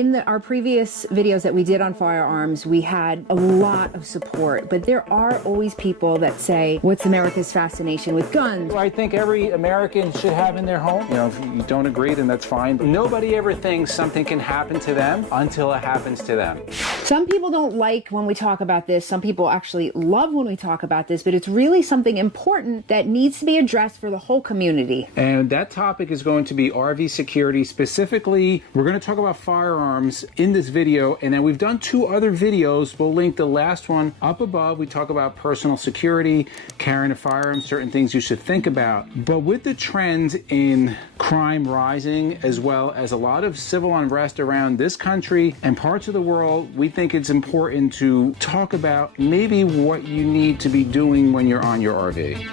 In our previous videos that we did on firearms, we had a lot of support, but there are always people that say, what's America's fascination with guns? I think every American should have in their home. You know, if you don't agree, then that's fine. Nobody ever thinks something can happen to them until it happens to them. Some people don't like when we talk about this. Some people actually love when we talk about this, but it's really something important that needs to be addressed for the whole community. And that topic is going to be RV security. Specifically, we're going to talk about firearms in this video, and then we've done 2 other videos. We'll link the last one up above. We talk about personal security, carrying a firearm, certain things you should think about. But with the trends in crime rising, as well as a lot of civil unrest around this country and parts of the world, we think it's important to talk about maybe what you need to be doing when you're on your RV.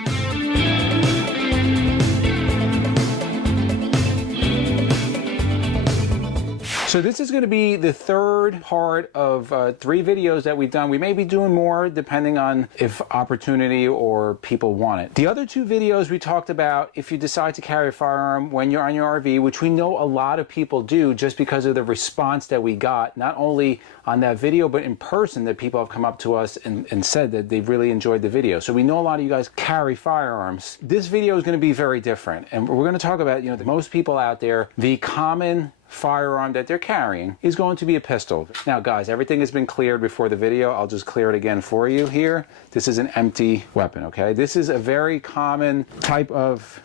So this is going to be the third part of 3 videos that we've done. We may be doing more depending on if opportunity or people want it. The other 2 videos we talked about if you decide to carry a firearm when you're on your RV, which we know a lot of people do just because of the response that we got, not only on that video, but in person, that people have come up to us and said that they really enjoyed the video. So we know a lot of you guys carry firearms. This video is going to be very different. And we're going to talk about, you know, most people out there, the common firearm that they're carrying is going to be a pistol. Now guys, everything has been cleared before the video. I'll just clear it again for you here. This is an empty weapon, okay? This is a very common type of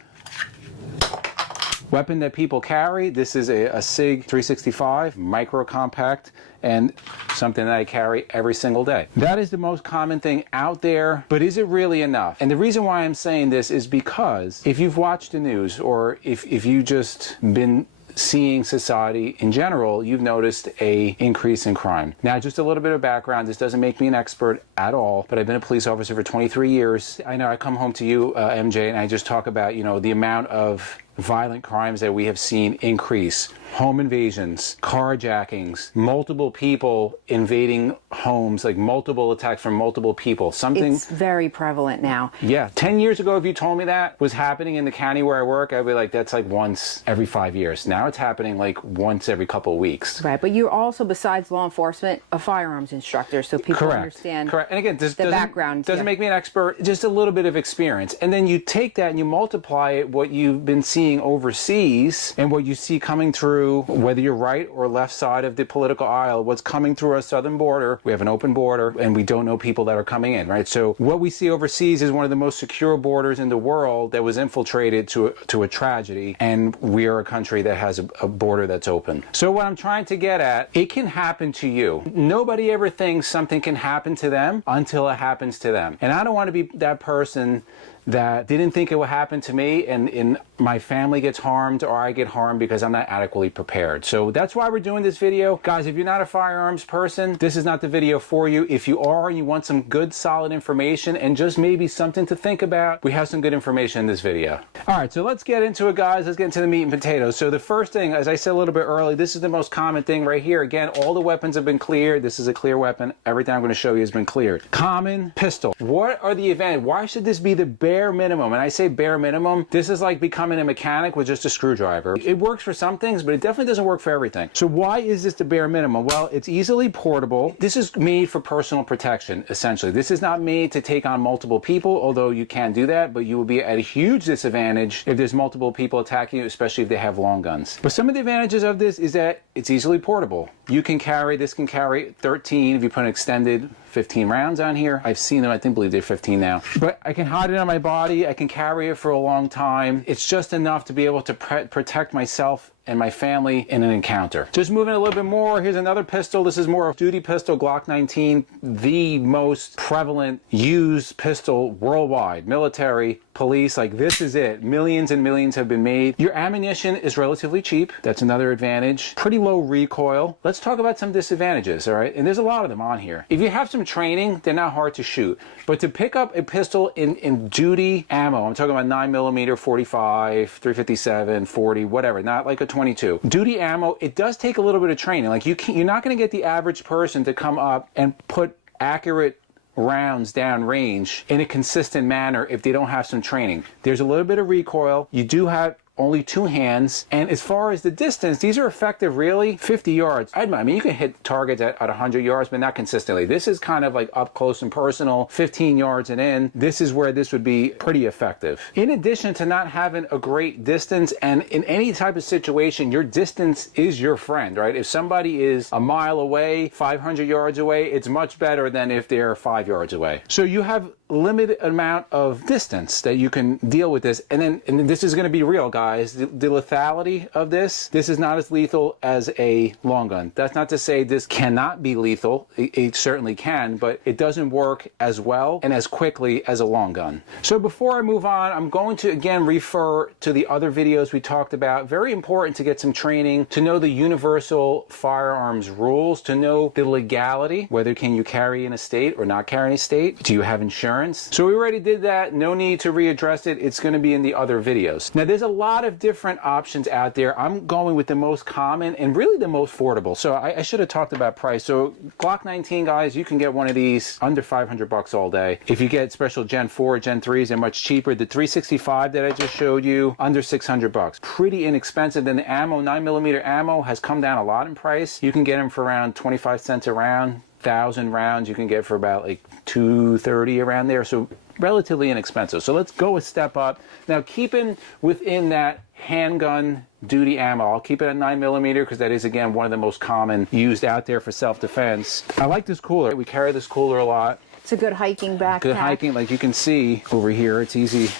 weapon that people carry. This is a SIG 365 micro compact, and something that I carry every single day. That is the most common thing out there, but is it really enough? And the reason why I'm saying this is because if you've watched the news, or if you just been seeing society in general, you've noticed a increase in crime. Now, just a little bit of background. This doesn't make me an expert at all, but I've been a police officer for 23 years. I know I come home to you, MJ, and I just talk about, you know, the amount of violent crimes that we have seen increase. Home invasions, carjackings, multiple people invading homes, like multiple attacks from multiple people. It's very prevalent now. Yeah. 10 years ago, if you told me that was happening in the county where I work, I'd be like, that's like once every 5 years. Now it's happening like once every couple of weeks. Right, but you're also, besides law enforcement, a firearms instructor, so people understand. Correct. And again, this the background doesn't make me an expert, just a little bit of experience. And then you take that and you multiply it, what you've been seeing overseas and what you see coming through, whether you're right or left side of the political aisle, what's coming through our southern border. We have an open border and we don't know people that are coming in, right? So what we see overseas is one of the most secure borders in the world that was infiltrated to a tragedy, and we are a country that has a border that's open. So what I'm trying to get at, it can happen to you. Nobody ever thinks something can happen to them until it happens to them. And I don't want to be that person that didn't think it would happen to me and my family gets harmed or I get harmed because I'm not adequately prepared. So that's why we're doing this video. Guys, if you're not a firearms person, this is not the video for you. If you are and you want some good solid information and just maybe something to think about, we have some good information in this video. All right, so let's get into it, guys. Let's get into the meat and potatoes. So the first thing, as I said a little bit early, this is the most common thing right here. Again, all the weapons have been cleared. This is a clear weapon. Everything I'm going to show you has been cleared. Common pistol. What are the advantages? Why should this be the bare minimum? And I say bare minimum, this is like becoming a mechanic with just a screwdriver. It works for some things, but it definitely doesn't work for everything. So why is this the bare minimum? Well, it's easily portable. This is made for personal protection, essentially. This is not made to take on multiple people, although you can do that, but you will be at a huge disadvantage if there's multiple people attacking you, especially if they have long guns. But some of the advantages of this is that it's easily portable. You can carry, this can carry 13 if you put an extended 15 rounds on here. I've seen them, I think, believe they're 15 now. But I can hide it on my body. I can carry it for a long time. It's just enough to be able to protect myself and my family in an encounter. Just moving a little bit more, here's another pistol. This is more of a duty pistol, Glock 19, the most prevalent used pistol worldwide. Military, police, like this is it. Millions and millions have been made. Your ammunition is relatively cheap. That's another advantage. Pretty low recoil. Let's talk about some disadvantages, all right? And there's a lot of them on here. If you have some training, they're not hard to shoot. But to pick up a pistol in duty ammo, I'm talking about 9mm, 45, 357, 40, whatever, not like a 22. Duty ammo, it does take a little bit of training. Like you're not going to get the average person to come up and put accurate rounds down range in a consistent manner if they don't have some training. There's a little bit of recoil. You do have only 2 hands. And as far as the distance, these are effective really 50 yards. I mean, you can hit targets at 100 yards, but not consistently. This is kind of like up close and personal, 15 yards and in. This is where this would be pretty effective. In addition to not having a great distance, and in any type of situation, your distance is your friend, right? If somebody is a mile away, 500 yards away, it's much better than if they're 5 yards away. So you have limited amount of distance that you can deal with this. And then this is going to be real, guys. The lethality of this is not as lethal as a long gun. That's not to say this cannot be lethal. It certainly can, but it doesn't work as well and as quickly as a long gun. So before I move on, I'm going to again refer to the other videos we talked about. Very important to get some training, to know the universal firearms rules, to know the legality, whether can you carry in a state or not carry in a state. Do you have insurance? So we already did that. No need to readdress it. It's going to be in the other videos. Now, there's a lot of different options out there. I'm going with the most common and really the most affordable. So I should have talked about price. So Glock 19, guys, you can get one of these under 500 bucks all day. If you get special Gen 4, Gen 3s, they're much cheaper. The 365 that I just showed you, under 600 bucks. Pretty inexpensive. Then the ammo, 9mm ammo has come down a lot in price. You can get them for around 25 cents a round. 1,000 rounds you can get for about like $230 around there, so relatively inexpensive. So let's go a step up. Now, keeping within that handgun duty ammo, I'll keep it at 9mm because that is, again, one of the most common used out there for self-defense. I like this cooler. We carry this cooler a lot. It's a good hiking backpack. Good hiking, like you can see over here, it's easy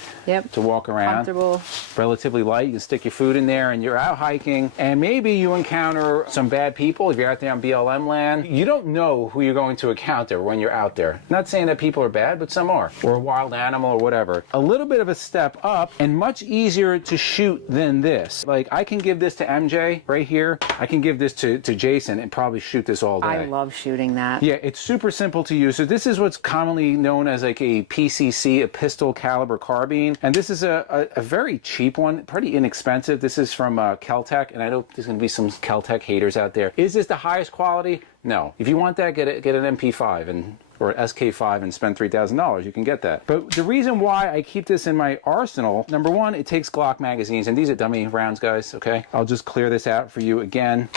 to walk around. Comfortable. Relatively light. You can stick your food in there and you're out hiking, and maybe you encounter some bad people. If you're out there on BLM land, you don't know who you're going to encounter when you're out there. Not saying that people are bad, but some are, or a wild animal or whatever. A little bit of a step up and much easier to shoot than this. Like, I can give this to MJ right here. I can give this to Jason and probably shoot this all day. I love shooting that. Yeah, it's super simple to use. So this is what's commonly known as like a PCC, a pistol caliber carbine. And this is a very cheap one, pretty inexpensive. This is from Keltec, and I know there's going to be some Keltec haters out there. Is this the highest quality? No. If you want that, get an MP5 or an SK5 and spend $3,000. You can get that. But the reason why I keep this in my arsenal, number one, it takes Glock magazines, and these are dummy rounds, guys, okay? I'll just clear this out for you again.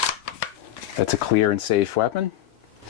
That's a clear and safe weapon.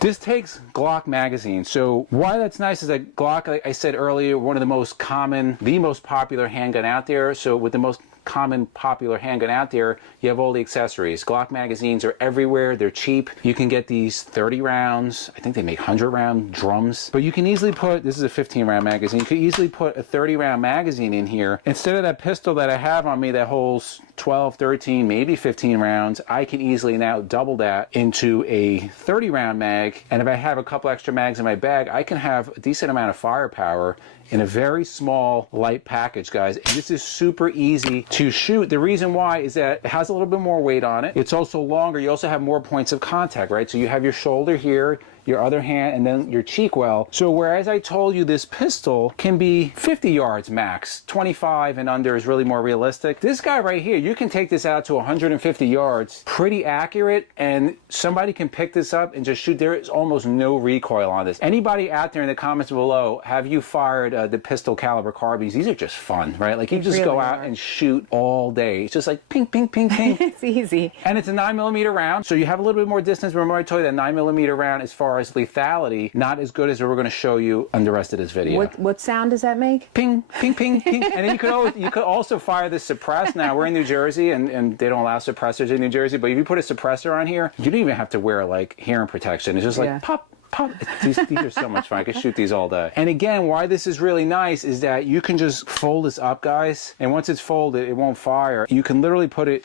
This takes Glock magazines. So why that's nice is that Glock, like I said earlier, one of the most common, the most popular handgun out there. So with the most common popular handgun out there, you have all the accessories. Glock magazines are everywhere. They're cheap. You can get these 30 rounds. I think they make 100 round drums. But you can easily put, this is a 15 round magazine, you could easily put a 30 round magazine in here. Instead of that pistol that I have on me that holds 12, 13, maybe 15 rounds, I can easily now double that into a 30 round mag. And if I have a couple extra mags in my bag, I can have a decent amount of firepower in a very small, light package, guys. And this is super easy to shoot. The reason why is that it has a little bit more weight on it. It's also longer. You also have more points of contact, right? So you have your shoulder here, your other hand, and then your cheek well. So whereas I told you this pistol can be 50 yards max, 25 and under is really more realistic. This guy right here, you can take this out to 150 yards, pretty accurate, and somebody can pick this up and just shoot. There is almost no recoil on this. Anybody out there in the comments below, have you fired the pistol caliber carbines? These are just fun, right? Like you just really go out and shoot all day. It's just like ping, ping, ping, ping. It's easy. And it's a 9mm round, so you have a little bit more distance. Remember I told you that 9mm round, as far as lethality, not as good as we're going to show you on the rest of this video. What sound does that make? Ping, ping, ping, ping. And then you could also fire this suppress. Now we're in New Jersey, and they don't allow suppressors in New Jersey, but if you put a suppressor on here, you don't even have to wear like hearing protection. It's just like pop, pop. These are so much fun. I could shoot these all day. And again, why this is really nice is that you can just fold this up, guys, and once it's folded, it won't fire. You can literally put it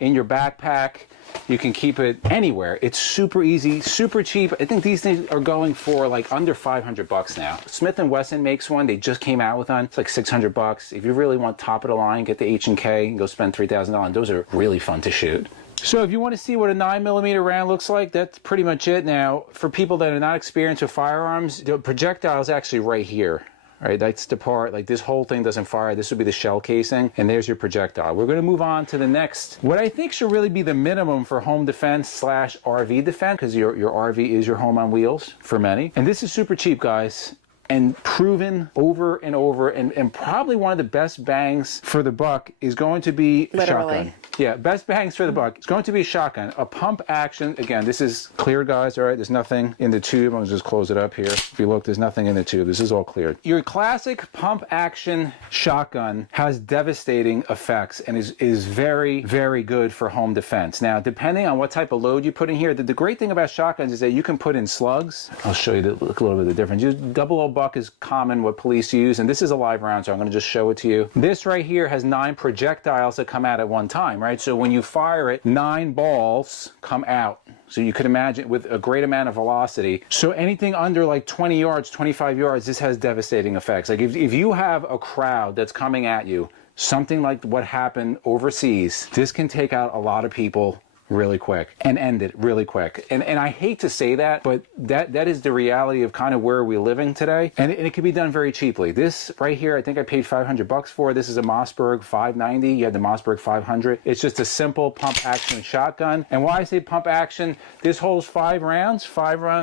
in your backpack. You can keep it anywhere. It's super easy, super cheap. I think these things are going for like under 500 bucks now. Smith & Wesson makes one. They just came out with one. It's like 600 bucks. If you really want top of the line, get the H&K and go spend $3,000. Those are really fun to shoot. So if you want to see what a 9mm round looks like, that's pretty much it. Now, for people that are not experienced with firearms, the projectile is actually right here. Right, that's the part, like this whole thing doesn't fire. This would be the shell casing, and there's your projectile. We're going to move on to the next, what I think should really be the minimum for home defense / RV defense, because your RV is your home on wheels for many. And this is super cheap, guys. and proven over and over, and probably one of the best bangs for the buck is going to be a shotgun. Yeah, best bangs for the buck. It's going to be a shotgun. A pump action, again, this is clear, guys, all right? There's nothing in the tube. I'm gonna just close it up here. If you look, there's nothing in the tube. This is all cleared. Your classic pump action shotgun has devastating effects and is very, very good for home defense. Now, depending on what type of load you put in here, the great thing about shotguns is that you can put in slugs. I'll show you a little bit of the difference. Double O buck is common, what police use, and this is a live round, so I'm gonna just show it to you. This right here has 9 projectiles that come out at one time, right? So when you fire it, 9 balls come out. So you could imagine with a great amount of velocity. So anything under like 20 yards, 25 yards, this has devastating effects. Like if you have a crowd that's coming at you, something like what happened overseas, this can take out a lot of people really quick and end it really quick. And I hate to say that, but that is the reality of kind of where we're living today. And it can be done very cheaply. This right here, I think I paid $500 for. This is a Mossberg 590. You have the Mossberg 500. It's just a simple pump action shotgun. And why I say pump action, this holds 5 rounds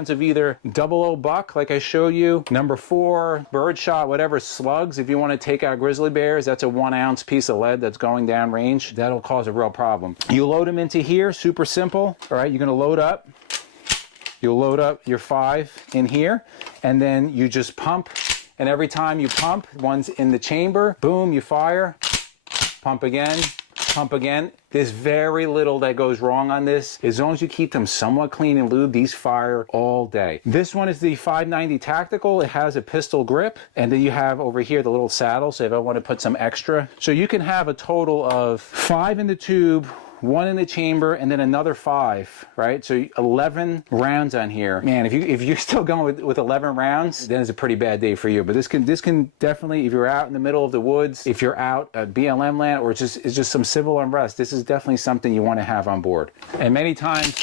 of either double O buck, like I showed you, number 4, birdshot, whatever, slugs. If you want to take out grizzly bears, that's a 1 ounce piece of lead that's going down range. That'll cause a real problem. You load them into here, super simple. All right, you're going to load up. You'll load up your 5 in here, and then you just pump. And every time you pump, one's in the chamber, boom, you fire, pump again, pump again. There's very little that goes wrong on this. As long as you keep them somewhat clean and lubed, these fire all day. This one is the 590 Tactical. It has a pistol grip, and then you have over here the little saddle, so if I want to put some extra. So you can have a total of 5 in the tube, 1 in the chamber, and then another 5, right? So 11 rounds on here. Man, if you're still going with 11 rounds, then it's a pretty bad day for you. But this can definitely, if you're out in the middle of the woods, if you're out at BLM land, or it's just some civil unrest, this is definitely something you want to have on board. And many times,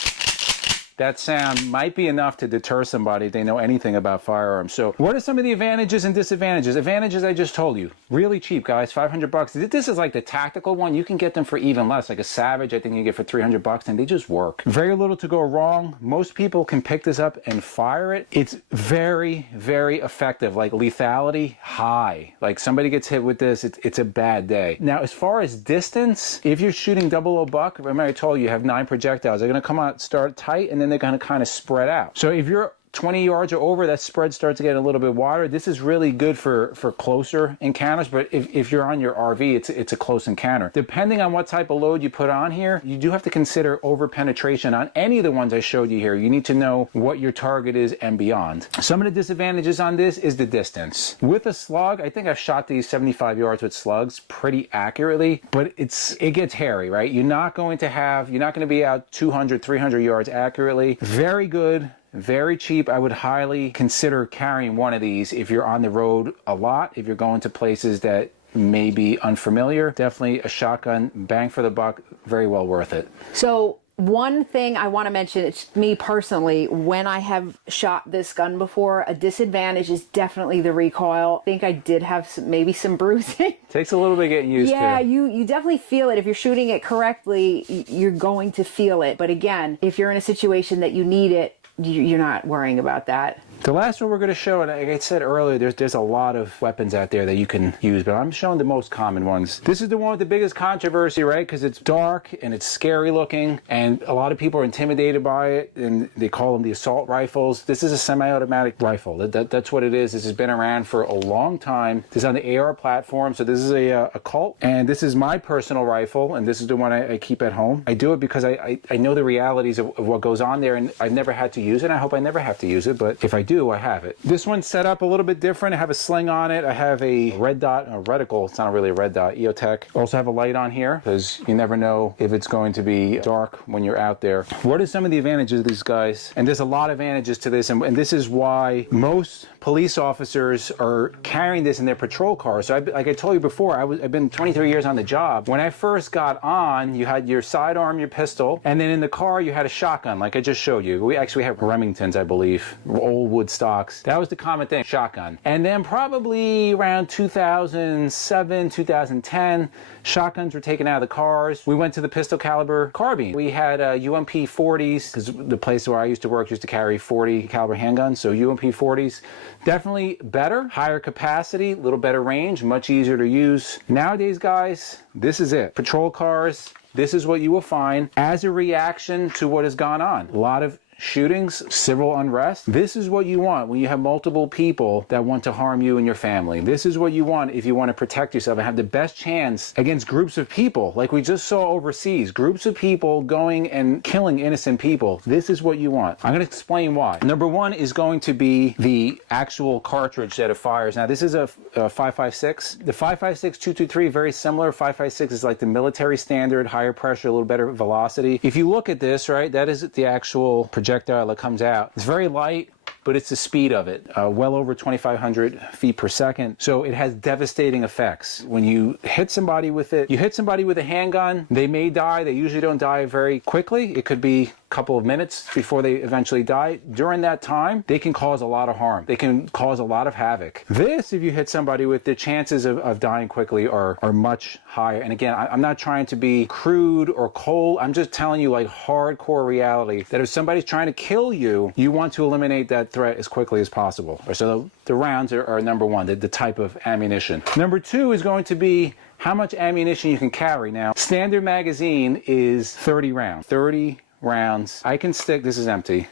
that sound might be enough to deter somebody if they know anything about firearms. So what are some of the advantages and disadvantages? Advantages I just told you. Really cheap, guys, $500. This is like the tactical one. You can get them for even less. Like a Savage, I think you get for $300, and they just work. Very little to go wrong. Most people can pick this up and fire it. It's very, very effective. Like lethality, high. Like somebody gets hit with this, it's a bad day. Now, as far as distance, if you're shooting double O buck, remember I told you have 9 projectiles. They're gonna come out, start tight, and then they're going to kind of spread out. So if you're 20 yards or over, that spread starts to get a little bit wider. This is really good for closer encounters, but if you're on your RV, it's a close encounter. Depending on what type of load you put on here, you do have to consider over penetration on any of the ones I showed you here. You need to know what your target is and beyond. Some of the disadvantages on this is the distance. With a slug, I think I've shot these 75 yards with slugs pretty accurately, but it gets hairy, right? You're not going to be out 200, 300 yards accurately. Very good. Very cheap. I would highly consider carrying one of these if you're on the road a lot, if you're going to places that may be unfamiliar. Definitely a shotgun, bang for the buck, very well worth it. So one thing I want to mention, it's me personally, when I have shot this gun before, a disadvantage is definitely the recoil. I think I did have maybe some bruising. Takes a little bit getting used to. Yeah, you definitely feel it. If you're shooting it correctly, you're going to feel it. But again, if you're in a situation that you need it, you're not worrying about that. The last one we're going to show, and like I said earlier, there's a lot of weapons out there that you can use, but I'm showing the most common ones. This is the one with the biggest controversy, right? Because it's dark and it's scary looking, and a lot of people are intimidated by it, and they call them the assault rifles. This is a semi-automatic rifle. That's what it is. This has been around for a long time. This is on the AR platform, so this is a Colt, and this is my personal rifle, and this is the one I keep at home. I do it because I know the realities of what goes on there, and I've never had to use it. I hope I never have to use it, but if I do, I have it. This one's set up a little bit different. I have a sling on it. I have a red dot, a reticle. It's not really a red dot, EOTech. Also have a light on here because you never know if it's going to be dark when you're out there. What are some of the advantages of these guys? And there's a lot of advantages to this, and this is why most police officers are carrying this in their patrol cars. So like I told you before, I've been 23 years on the job. When I first got on, you had your sidearm, your pistol, and then in the car you had a shotgun, like I just showed you. We actually have Remingtons, I believe, old wood stocks. That was the common thing, shotgun. And then probably around 2007, 2010, shotguns were taken out of the cars. We went to the pistol caliber carbine. We had UMP 40s, because the place where I used to work used to carry 40 caliber handguns, so UMP 40s. Definitely better, higher capacity, a little better range, much easier to use. Nowadays, guys, this is it. Patrol cars, this is what you will find as a reaction to what has gone on. A lot of shootings, civil unrest. This is what you want when you have multiple people that want to harm you and your family. This is what you want if you want to protect yourself and have the best chance against groups of people like we just saw overseas. Groups of people going and killing innocent people. This is what you want. I'm going to explain why. Number one is going to be the actual cartridge that it fires. Now this is a 5.56. The 5.56 223, very similar. 5.56 is like the military standard, higher pressure, a little better velocity. If you look at this, right, that is the actual projectile that comes out. It's very light, but it's the speed of it, well over 2,500 feet per second. So it has devastating effects. When you hit somebody with it, you hit somebody with a handgun, they may die. They usually don't die very quickly. It could be a couple of minutes before they eventually die. During that time, they can cause a lot of harm. They can cause a lot of havoc. This, if you hit somebody with, the chances of dying quickly are much higher. And again, I'm not trying to be crude or cold. I'm just telling you like hardcore reality that if somebody's trying to kill you, you want to eliminate that threat as quickly as possible. So the rounds are number one, the type of ammunition. Number two is going to be how much ammunition you can carry. Now, standard magazine is 30 rounds. 30 rounds. I can stick, this is empty.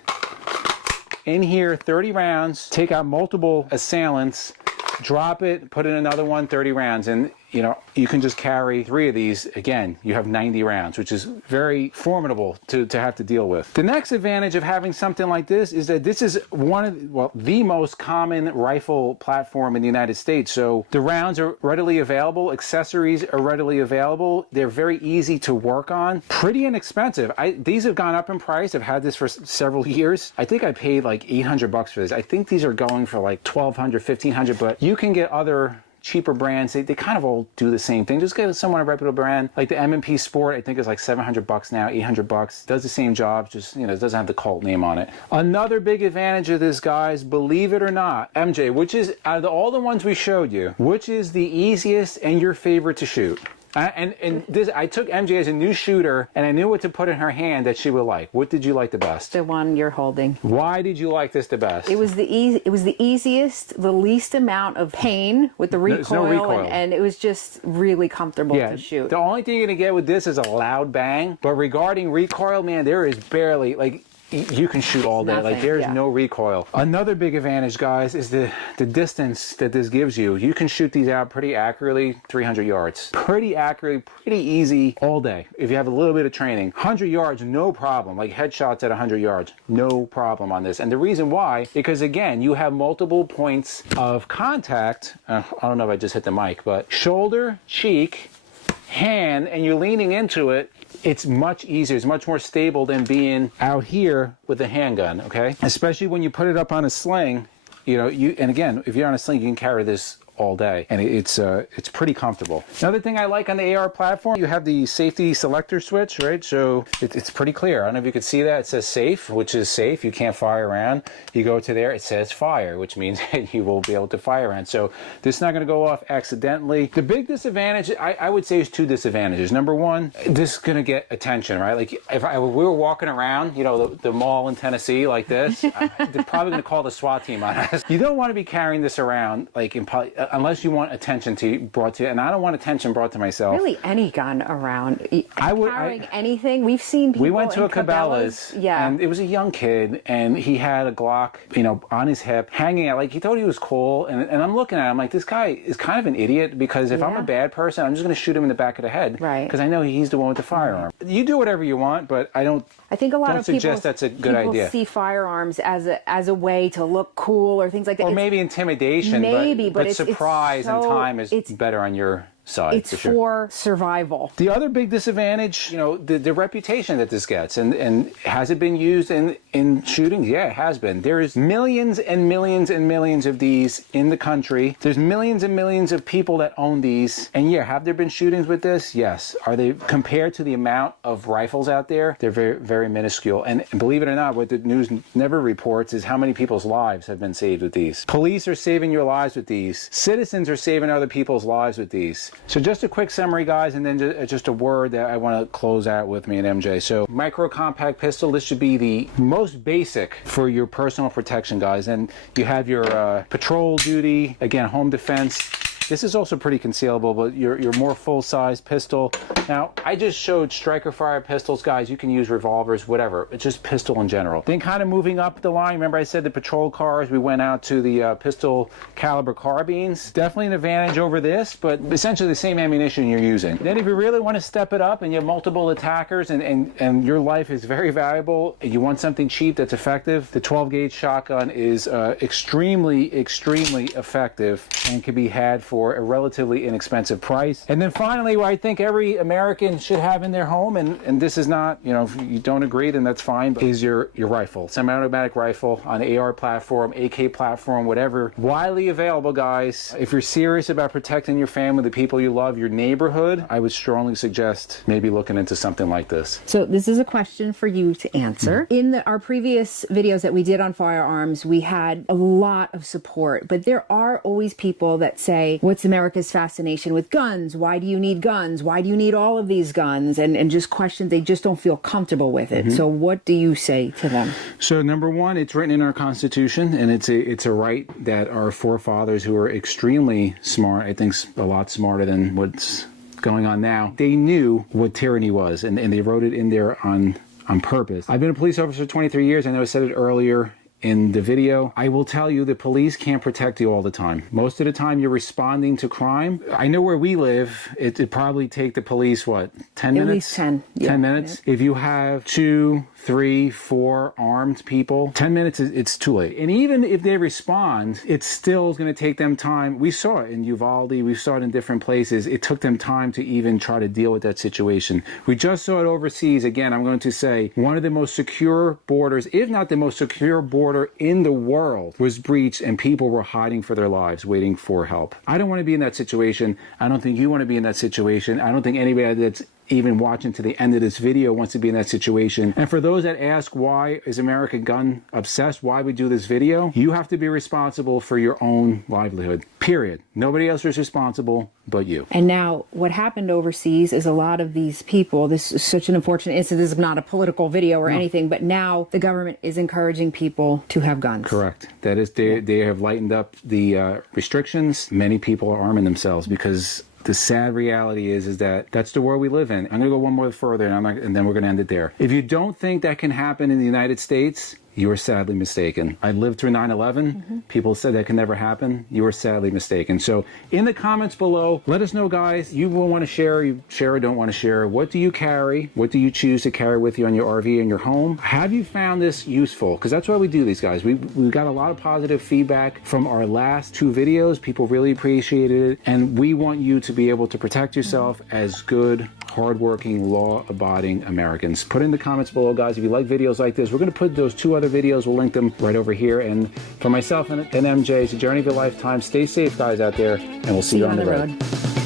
In here, 30 rounds, take out multiple assailants, drop it, put in another one, 30 rounds. And you know, you can just carry 3 of these. Again, you have 90 rounds, which is very formidable to have to deal with. The next advantage of having something like this is that this is one of, well, the most common rifle platform in the United States. So the rounds are readily available, accessories are readily available. They're very easy to work on, pretty inexpensive. These have gone up in price. I've had this for several years. I think I paid like $800 for this. I think these are going for like $1,200, $1,500, but you can get other cheaper brands. They kind of all do the same thing. Just get someone a reputable brand. Like the M&P Sport, I think is like $700 now, $800. Does the same job, just, you know, it doesn't have the cult name on it. Another big advantage of this, guys, believe it or not, MJ, which is, out of all the ones we showed you, which is the easiest and your favorite to shoot? And this, I took MJ as a new shooter, and I knew what to put in her hand that she would like. What did you like the best? The one you're holding. Why did you like this the best? It was the easiest, the least amount of pain with the recoil, no recoil. And it was just really comfortable to shoot. The only thing you're gonna get with this is a loud bang. But regarding recoil, man, there is barely, like, you can shoot all day. Nothing, like there's no recoil. Another big advantage, guys, is the distance that this gives you. You can shoot these out pretty accurately, 300 yards. Pretty accurately, pretty easy all day. If you have a little bit of training, 100 yards, no problem. Like headshots at 100 yards, no problem on this. And the reason why, because again, you have multiple points of contact. I don't know if I just hit the mic, but shoulder, cheek, hand, and you're leaning into it. It's much easier, it's much more stable than being out here with a handgun, okay? Especially when you put it up on a sling, you know, and again, if you're on a sling, you can carry this all day, and it's pretty comfortable. Another thing I like on the AR platform, you have the safety selector switch, right? So it's pretty clear. I don't know if you can see that. It says safe, which is safe. You can't fire around. You go to there, it says fire, which means you will be able to fire around. So this is not going to go off accidentally. The big disadvantage, I would say, is 2 disadvantages. Number one, this is going to get attention, right? Like if we were walking around, you know, the mall in Tennessee like this, they're probably going to call the SWAT team on us. You don't want to be carrying this around like unless you want attention brought to you, and I don't want attention brought to myself. Really, any gun around. Carrying anything. We've seen people. We went to a Cabela's, and it was a young kid, and he had a Glock, you know, on his hip, hanging out. Like he thought he was cool, and I'm looking at him like, this guy is kind of an idiot, because if I'm a bad person, I'm just going to shoot him in the back of the head, right? Because I know he's the one with the firearm. You do whatever you want, but I think a lot of people suggest that's a good idea. See firearms as a way to look cool or things like that. Or maybe intimidation, but surprise and time is better on your side. It's for survival. The other big disadvantage, you know, the reputation that this gets, and has it been used in shootings? Yeah, it has been. There's millions and millions and millions of these in the country. There's millions and millions of people that own these. And yeah, have there been shootings with this? Yes. Are they, compared to the amount of rifles out there, they're very, very minuscule. And believe it or not, what the news never reports is how many people's lives have been saved with these. Police are saving your lives with these. Citizens are saving other people's lives with these. So just a quick summary, guys, and then just a word that I want to close out with me and MJ. So micro compact pistol, this should be the most basic for your personal protection, guys. And you have your patrol duty, again, home defense. This is also pretty concealable, but your more full-size pistol. Now, I just showed striker fire pistols, guys. You can use revolvers, whatever. It's just pistol in general. Then kind of moving up the line, remember I said the patrol cars, we went out to the pistol caliber carbines. Definitely an advantage over this, but essentially the same ammunition you're using. Then if you really want to step it up and you have multiple attackers and your life is very valuable, and you want something cheap that's effective, the 12-gauge shotgun is extremely effective and can be had for a relatively inexpensive price. And then finally, what I think every American should have in their home, and this is not, you know, if you don't agree, then that's fine, but is your rifle. Semi-automatic rifle on the AR platform, AK platform, whatever. Widely available, guys. If you're serious about protecting your family, the people you love, your neighborhood, I would strongly suggest maybe looking into something like this. So this is a question for you to answer. In our previous videos that we did on firearms, we had a lot of support, but there are always people that say, what's America's fascination with guns? Why do you need guns? Why do you need all of these guns? And just questions, they just don't feel comfortable with it. So what do you say to them? So number one, it's written in our Constitution, and it's a right that our forefathers, who are extremely smart, I think a lot smarter than what's going on now, they knew what tyranny was, and they wrote it in there on purpose. I've been a police officer for 23 years. I know I said it earlier in the video. I will tell you, the police can't protect you all the time. Most of the time you're responding to crime. I know where we live, it'd probably take the police, what, 10 minutes? At least 10. 10 minutes. If you have 2, 3, 4 armed people, 10 minutes, it's too late. And even if they respond, it still is going to take them time. We saw it in Uvalde. We saw it in different places. It took them time to even try to deal with that situation. We just saw it overseas. Again, I'm going to say one of the most secure borders, if not the most secure border in the world, was breached, and people were hiding for their lives, waiting for help. I don't want to be in that situation. I don't think you want to be in that situation. I don't think anybody that's even watching to the end of this video wants to be in that situation. And for those that ask, why is America gun obsessed? Why we do this video? You have to be responsible for your own livelihood, period. Nobody else is responsible but you. And now what happened overseas is a lot of these people, this is such an unfortunate incident. This is not a political video or anything, but now the government is encouraging people to have guns. Correct. That is, they have lightened up the restrictions. Many people are arming themselves because the sad reality is that that's the world we live in. I'm going to go one more further, and then we're going to end it there. If you don't think that can happen in the United States, you are sadly mistaken. I lived through 9/11. People said that can never happen. You are sadly mistaken. So in the comments below, let us know, guys. You will want to share, you share or don't want to share. What do you carry? What do you choose to carry with you on your RV in your home? Have you found this useful? Because that's why we do these, guys. We got a lot of positive feedback from our last 2 videos. People really appreciated it. And we want you to be able to protect yourself as good, hardworking, law-abiding Americans. Put in the comments below, guys, if you like videos like this. We're going to put those 2 other videos, we'll link them right over here. And for myself and MJ, it's a journey of a lifetime. Stay safe, guys, out there, and we'll see you on the road.